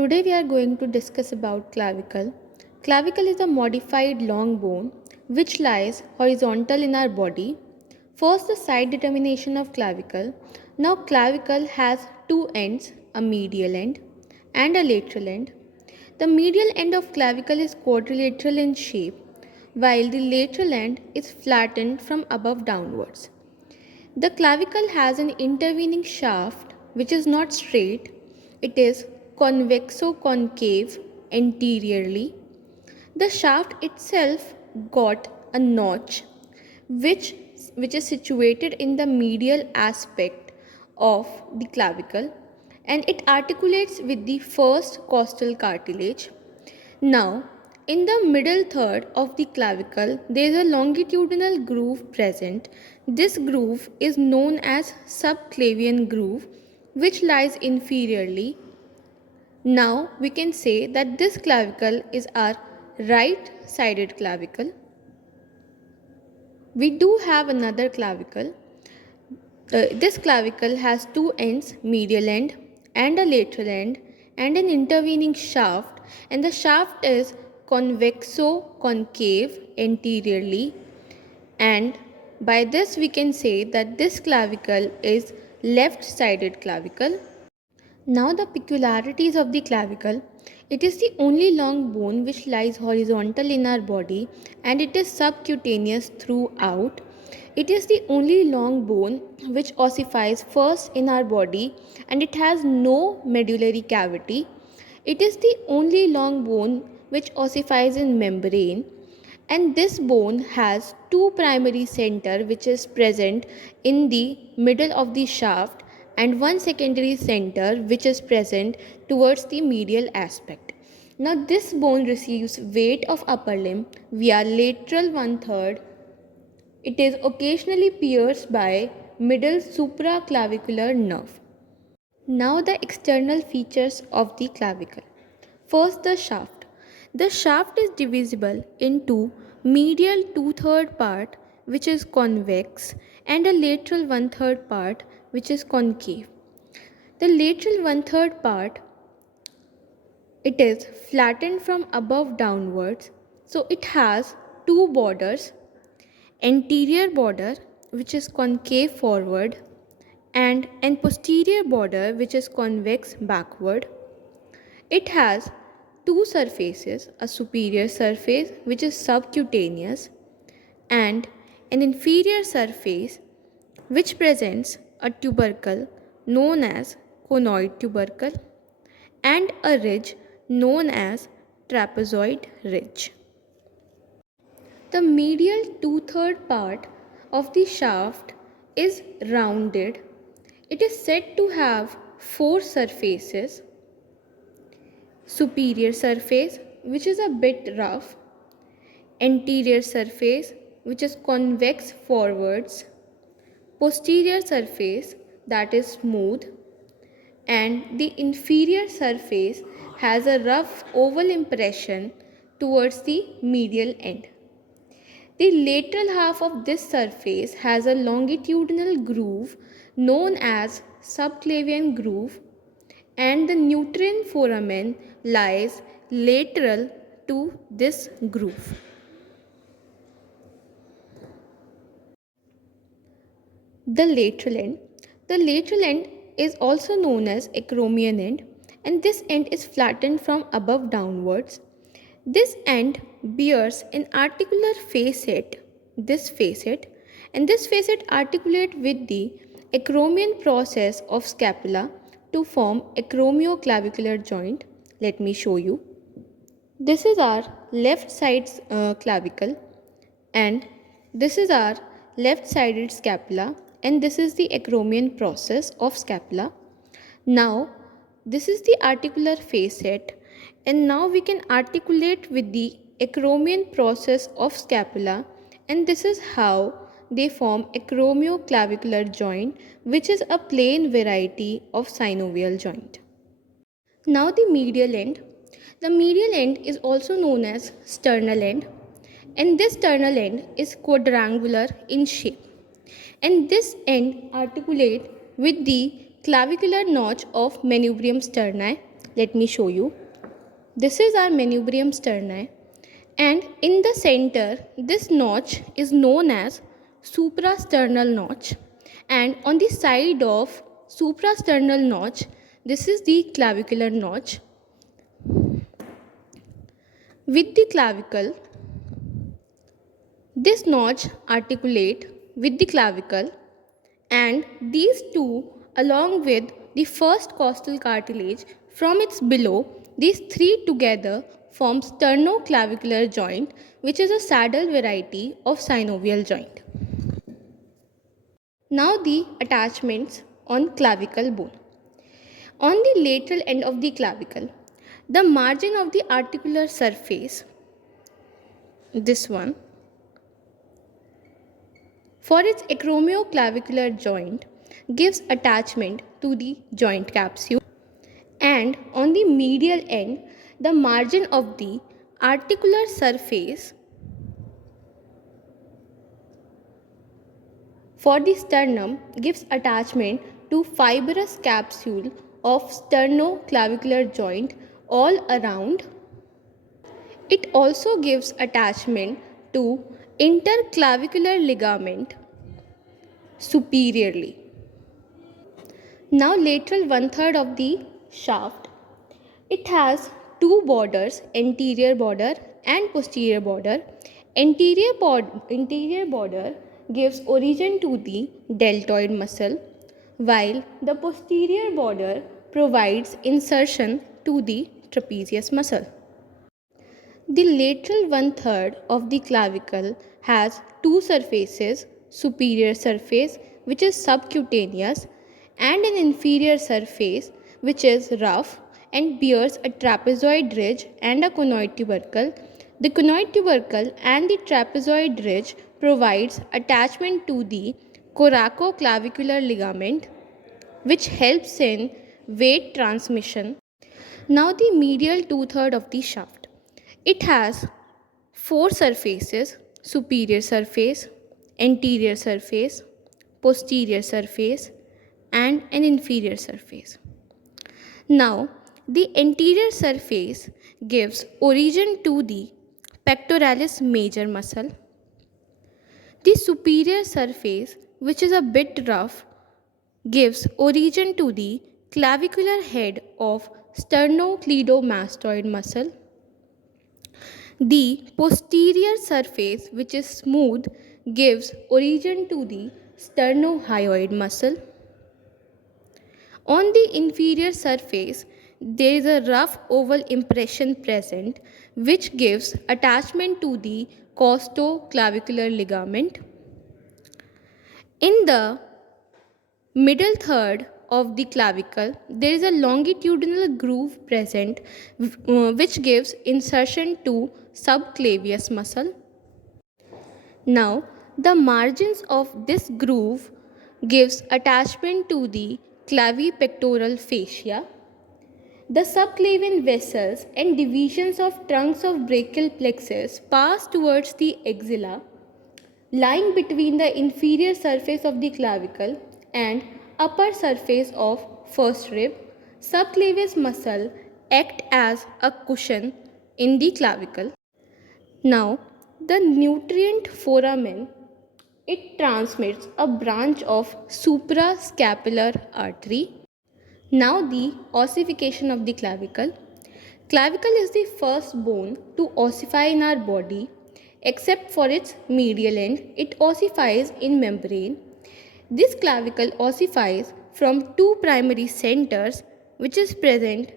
Today we are going to discuss about clavicle. Clavicle is a modified long bone which lies horizontal in our body. First, the side determination of clavicle. Now clavicle has two ends, a medial end and a lateral end. The medial end of clavicle is quadrilateral in shape while the lateral end is flattened from above downwards. The clavicle has an intervening shaft which is not straight, it is convexo-concave anteriorly. The shaft itself got a notch which, which is situated in the medial aspect of the clavicle and it articulates with the first costal cartilage. Now, in the middle third of the clavicle, there is a longitudinal groove present. This groove is known as subclavian groove, which lies inferiorly. Now, we can say that this clavicle is our right-sided clavicle. We do have another clavicle. This clavicle has two ends, medial end and a lateral end, and an intervening shaft, and the shaft is convexo-concave anteriorly, and by this we can say that this clavicle is left-sided clavicle. Now the peculiarities of the clavicle. It is the only long bone which lies horizontal in our body and it is subcutaneous throughout. It is the only long bone which ossifies first in our body and it has no medullary cavity. It is the only long bone which ossifies in membrane, and this bone has two primary center which is present in the middle of the shaft and one secondary center which is present towards the medial aspect. Now this bone receives weight of upper limb via lateral 1/3. It is occasionally pierced by middle supraclavicular nerve. Now the external features of the clavicle. First, the shaft. The shaft is divisible into medial 2/3 part which is convex and a lateral 1/3 part which is concave. The lateral 1/3 part, it is flattened from above downwards, so it has two borders, anterior border which is concave forward and an posterior border which is convex backward. It has two surfaces, a superior surface which is subcutaneous and an inferior surface which presents a tubercle known as conoid tubercle and a ridge known as trapezoid ridge. The medial 2/3 part of the shaft is rounded. It is said to have four surfaces: superior surface which is a bit rough, anterior surface which is convex forwards, posterior surface that is smooth, and the inferior surface has a rough oval impression towards the medial end. The lateral half of this surface has a longitudinal groove known as subclavian groove, and the uterine foramen lies lateral to this groove. The lateral end. The lateral end is also known as acromion end, and this end is flattened from above downwards. This end bears an articular facet, and this facet articulate with the acromion process of scapula to form acromioclavicular joint. Let me show you. This is our left side clavicle, and this is our left sided scapula, and this is the acromion process of scapula. Now this is the articular facet, and now we can articulate with the acromion process of scapula, and this is how they form acromioclavicular joint, which is a plain variety of synovial joint. Now the medial end. The medial end is also known as sternal end, and this sternal end is quadrangular in shape, and this end articulate with the clavicular notch of manubrium sterni. Let me show you. This is our manubrium sterni, and in the center, this notch is known as suprasternal notch, and on the side of suprasternal notch, this is the clavicular notch. With the clavicle, this notch articulate with the clavicle, and these two along with the first costal cartilage from its below, these three together form sternoclavicular joint, which is a saddle variety of synovial joint. Now the attachments on clavicle bone. On the lateral end of the clavicle, the margin of the articular surface, this one, for its acromioclavicular joint gives attachment to the joint capsule, and on the medial end, the margin of the articular surface for the sternum gives attachment to fibrous capsule of sternoclavicular joint all around. It also gives attachment to interclavicular ligament superiorly. Now lateral one-third of the shaft. It has two borders, anterior border and posterior border. Anterior border gives origin to the deltoid muscle, while the posterior border provides insertion to the trapezius muscle. The lateral one-third of the clavicle has two surfaces, superior surface which is subcutaneous and an inferior surface which is rough and bears a trapezoid ridge and a conoid tubercle. The conoid tubercle and the trapezoid ridge provides attachment to the coracoclavicular ligament, which helps in weight transmission. Now the medial two-thirds of the shaft. It has four surfaces, superior surface, anterior surface, posterior surface and an inferior surface. Now the anterior surface gives origin to the pectoralis major muscle. The superior surface, which is a bit rough, gives origin to the clavicular head of sternocleidomastoid muscle. The posterior surface, which is smooth, gives origin to the sternohyoid muscle. On the inferior surface, there is a rough oval impression present, which gives attachment to the costoclavicular ligament. In the middle third of the clavicle, there is a longitudinal groove present, which gives insertion to subclavius muscle. Now, the margins of this groove gives attachment to the clavipectoral fascia. The subclavian vessels and divisions of trunks of brachial plexus pass towards the axilla, lying between the inferior surface of the clavicle and upper surface of first rib. Subclavius muscle act as a cushion in the clavicle. Now, the nutrient foramen, it transmits a branch of suprascapular artery. Now the ossification of the clavicle. Clavicle is the first bone to ossify in our body. Except for its medial end, it ossifies in membrane. This clavicle ossifies from two primary centers, which is present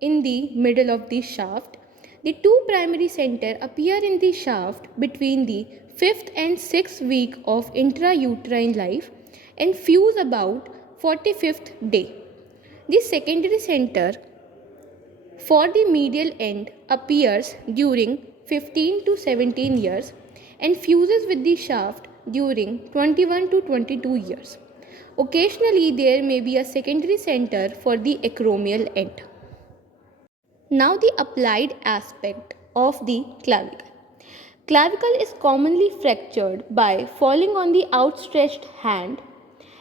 in the middle of the shaft. The two primary centers appear in the shaft between the 5th and 6th week of intrauterine life and fuse about 45th day. The secondary center for the medial end appears during 15 to 17 years and fuses with the shaft during 21 to 22 years. Occasionally, there may be a secondary center for the acromial end. Now, the applied aspect of the clavicle. Clavicle is commonly fractured by falling on the outstretched hand,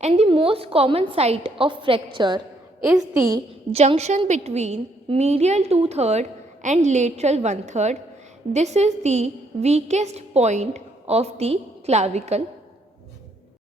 and the most common site of fracture is the junction between medial 2/3 and lateral 1/3. This is the weakest point of the clavicle